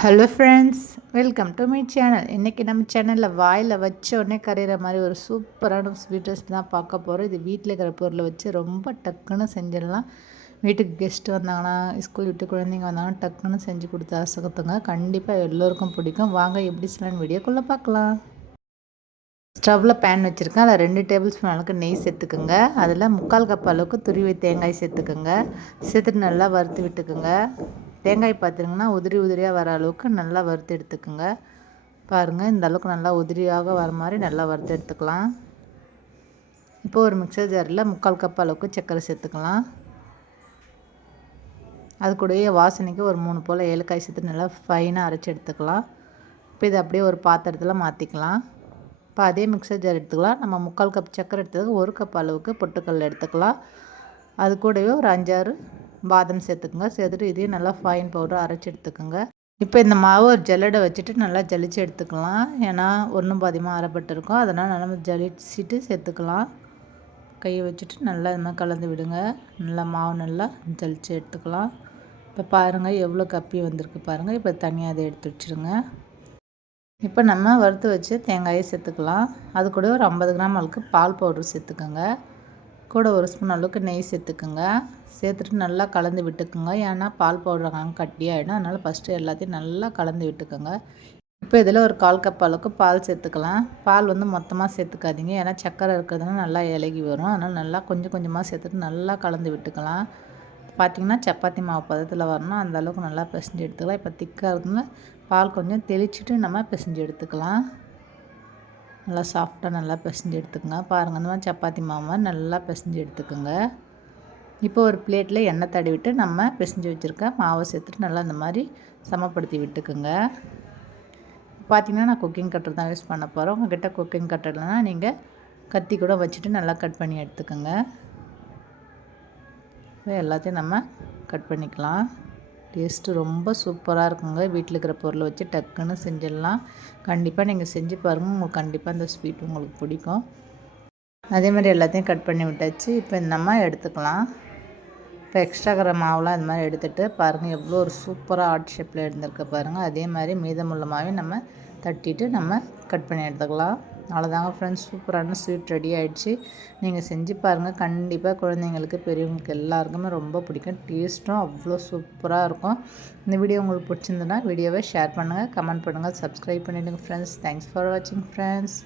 Hello friends welcome to my channel இன்றைக்கி நம்ம சேனலில் வாயில் வச்ச உடனே கரையிற மாதிரி ஒரு சூப்பரான ஸ்வீட் ரெசிபி தான் பார்க்க போகிறோம் இது வீட்டில் இருக்கிற பொருளை வச்சு ரொம்ப டக்குன்னு செஞ்சிடலாம். வீட்டுக்கு கெஸ்ட்டு வந்தாங்கன்னா ஸ்கூல் விட்டு குழந்தைங்க வந்தாங்கன்னா டக்குன்னு செஞ்சு கொடுத்து ஆசைத்துங்க கண்டிப்பாக எல்லோருக்கும் பிடிக்கும். வாங்க எப்படி செய்யலான்னு வீடியோக்குள்ளே பார்க்கலாம். ஸ்டவ்வில் பேன் வச்சுருக்கேன். அதில் ரெண்டு டேபிள் ஸ்பூன் அளவுக்கு நெய் சேர்த்துக்குங்க. அதில் முக்கால் கப் அளவுக்கு துருவி தேங்காய் சேர்த்துக்குங்க. சேர்த்துட்டு நல்லா வறுத்து விட்டுக்குங்க. தேங்காய் பார்த்துருங்கன்னா உதிரி உதிரியாக வர அளவுக்கு நல்லா வறுத்து எடுத்துக்கோங்க. பாருங்கள் இந்த அளவுக்கு நல்லா உதிரியாக வர மாதிரி நல்லா வறுத்து எடுத்துக்கலாம். இப்போ ஒரு மிக்சர் ஜாரில் முக்கால் கப் அளவுக்கு சர்க்கரை சேர்த்துக்கலாம். அது கூடயே வாசனைக்கு ஒரு மூணு போல் ஏலக்காய் சேர்த்து நல்லா ஃபைனாக அரைச்சி எடுத்துக்கலாம். இப்போ இதை அப்படியே ஒரு பாத்திரத்தில் மாற்றிக்கலாம் இப்போ அதே மிக்சர் ஜார் எடுத்துக்கலாம். நம்ம முக்கால் கப் சர்க்கரை எடுத்ததுக்கு ஒரு கப் அளவுக்கு பொட்டுக்கல் எடுத்துக்கலாம். அது கூடவே ஒரு அஞ்சாறு பாதம் சேர்த்துக்குங்க. சேர்த்துட்டு இதையும் நல்லா ஃபைன் பவுடர் அரைச்சி எடுத்துக்கோங்க. இப்போ இந்த மாவு ஒரு ஜல்லடை வச்சுட்டு நல்லா ஜலிச்சு எடுத்துக்கலாம். ஏன்னா ஒன்றும் பாதியமாக அரைப்பட்டிருக்கும் அதனால் நல்லா ஜலிச்சிட்டு சேர்த்துக்கலாம். கையை வச்சுட்டு நல்லா இது மாதிரி கலந்து விடுங்க. நல்லா மாவு நல்லா ஜலிச்சு எடுத்துக்கலாம். இப்போ பாருங்கள் எவ்வளோ கப்பி வந்திருக்கு பாருங்கள் இப்போ தனியாக அதை எடுத்து வச்சுருங்க. இப்போ நம்ம வறுத்து வச்சு தேங்காயை சேர்த்துக்கலாம். அது கூட ஒரு ஐம்பது கிராம் அளவுக்கு பால் பவுடர் சேர்த்துக்கோங்க. கூட ஒரு ஸ்பூன் அளவுக்கு நெய் சேர்த்துக்குங்க. சேர்த்துட்டு நல்லா கலந்து விட்டுக்குங்க. ஏன்னா பால் பவுடர் கட்டியாகிடும் அதனால் ஃபஸ்ட்டு எல்லாத்தையும் நல்லா கலந்து விட்டுக்குங்க. இப்போ இதில் ஒரு கால் கப் அளவுக்கு பால் சேர்த்துக்கலாம். பால் வந்து மொத்தமாக சேர்த்துக்காதீங்க. ஏன்னா சக்கரை இருக்கிறதுனால நல்லா இலகி வரும். அதனால் நல்லா கொஞ்சம் கொஞ்சமாக சேர்த்துட்டு நல்லா கலந்து விட்டுக்கலாம். பார்த்திங்கன்னா சப்பாத்தி மாவு பதத்தில் வரணும். அந்த அளவுக்கு நல்லா பிசைஞ்சு எடுத்துக்கலாம். இப்போ திக்காக இருக்குதுன்னு பால் கொஞ்சம் தெளிச்சுட்டு நம்ம பிசைஞ்சு எடுத்துக்கலாம். நல்லா சாஃப்டாக நல்லா பிசைஞ்சு எடுத்துக்கோங்க. பாருங்கள் இந்த மாதிரி சப்பாத்தி மாவு நல்லா பிசைஞ்சு எடுத்துக்கோங்க. இப்போ ஒரு பிளேட்டில் எண்ணெய் தடவிட்டு நம்ம பிசைஞ்சு வச்சுருக்க மாவை சேர்த்துட்டு நல்லா இந்த மாதிரி சமப்படுத்தி விட்டுக்குங்க. பார்த்திங்கன்னா நான் குக்கிங் கட்டர் தான் யூஸ் பண்ண போகிறேன் உங்கள்கிட்ட குக்கிங் கட்டர்லனா நீங்கள் கத்தி கூட வச்சுட்டு நல்லா கட் பண்ணி எடுத்துக்கோங்க. எல்லாத்தையும் நம்ம கட் பண்ணிக்கலாம். டேஸ்ட்டு ரொம்ப சூப்பராக இருக்குங்க. வீட்டில் இருக்கிற பொருளை வச்சு டக்குன்னு செஞ்சிடலாம். கண்டிப்பாக நீங்கள் செஞ்சு பாருங்கள் உங்களுக்கு கண்டிப்பாக அந்த ஸ்வீட் உங்களுக்கு பிடிக்கும். அதே மாதிரி எல்லாத்தையும் கட் பண்ணி விட்டாச்சு. இப்போ நம்ம எடுத்துக்கலாம். இப்போ எக்ஸ்ட்ரா இருக்கிற மாவுலாம் இந்த மாதிரி எடுத்துகிட்டு பாருங்கள் எவ்வளோ ஒரு சூப்பராக ஆர்ட் ஷேப்பில் எடுத்துருக்க பாருங்கள் அதே மாதிரி மீதமுள்ள மாவையும் நம்ம தட்டிட்டு நம்ம கட் பண்ணி எடுத்துக்கலாம். அவ்வளோதாங்க ஃப்ரெண்ட்ஸ் சூப்பரான ஸ்வீட் ரெடி ஆகிடுச்சு நீங்கள் செஞ்சு பாருங்கள் கண்டிப்பாக குழந்தைங்களுக்கு பெரியவங்களுக்கு எல்லாருக்குமே ரொம்ப பிடிக்கும். டேஸ்ட்டும் அவ்வளோ சூப்பராக இருக்கும். இந்த வீடியோ உங்களுக்கு பிடிச்சிருந்துன்னா வீடியோவை ஷேர் பண்ணுங்கள் கமெண்ட் பண்ணுங்கள் சப்ஸ்கிரைப் பண்ணிவிடுங்க ஃப்ரெண்ட்ஸ் தேங்க்ஸ் ஃபார் வாட்சிங் ஃப்ரெண்ட்ஸ்